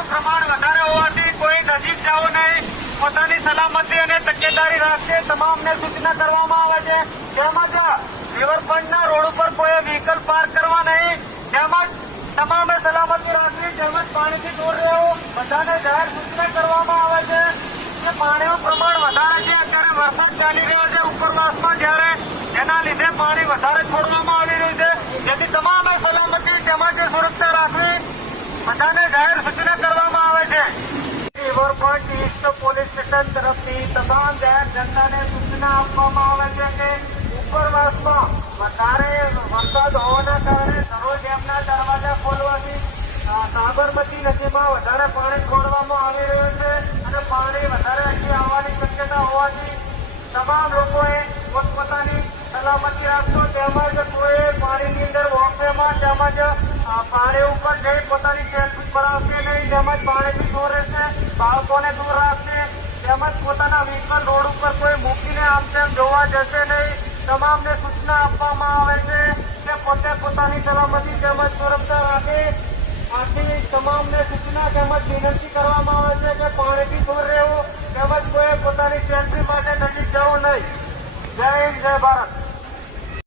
પાણીનું પ્રમાણ વધારે હોવાથી કોઈ નજીક જવું નહીં, પોતાની સલામતી અને તકેદારી રાખશે તમામને સૂચના કરવામાં આવે છે। તેમજ રિવરફ્રન્ટના રોડ ઉપર કોઈ વ્હીકલ પાર્ક કરવા નહીં, તેમજ તમામે સલામતી રાખવી, તેમજ પાણીથી દૂર રહેવું બધાને જાહેર સૂચના કરવામાં આવે છે કે પાણીનું પ્રમાણ વધારે છે। અત્યારે વરસાદ ચાલી રહ્યો છે ઉપરવાસમાં, જ્યારે એના લીધે પાણી વધારે છોડવામાં આવી રહ્યું છે, જેથી તમામે સલામતી તેમજ સુરક્ષા રાખવી બધાને જાહેર સૂચના કરવામાં આવે છે। રિવરફ્રન્ટ ઈસ્ટ પોલીસ સ્ટેશન તરફથી તમામ જાહેર જનતાને સૂચના આપવામાં આવે છે કે ઉપરવાસમાં વધારે વરસાદ હોવાના કારણે દરરોજ એમના દરવાજા ખોલવાથી સાબરમતી નદીમાં વધારે પાણી છોડવામાં આવી રહ્યું છે અને પાણી વધારે અહીં આવવાની શક્યતા હોવાથી તમામ લોકોએ પોતપોતાની સલામતી રાખશો, તેમજ કોઈ પાણીની અંદર વોકવેમાં તેમજ પાણી ઉપર જઈ પોતાની સેલ્ફી કરાવશે નહીં, તેમજ પાણીથી દૂર રહેશે, બાળકોને દૂર રાખશે, તેમજ પોતાના વ્હીકલ રોડ ઉપર કોઈ મૂકીને આમ તેમ જોવા જશે નહીં। તમામને સૂચના આપવામાં આવે છે કે પોતે પોતાની સલામતી તેમજ સુરક્ષા રાખે। આથી તમામને સૂચના તેમજ વિનંતી કરવામાં આવે છે કે પાણીથી દૂર રહેવું તેમજ કોઈ પોતાની સેલ્ફી માટે નજીક જવું નહીં। જય હિન્દ, જય ભારત।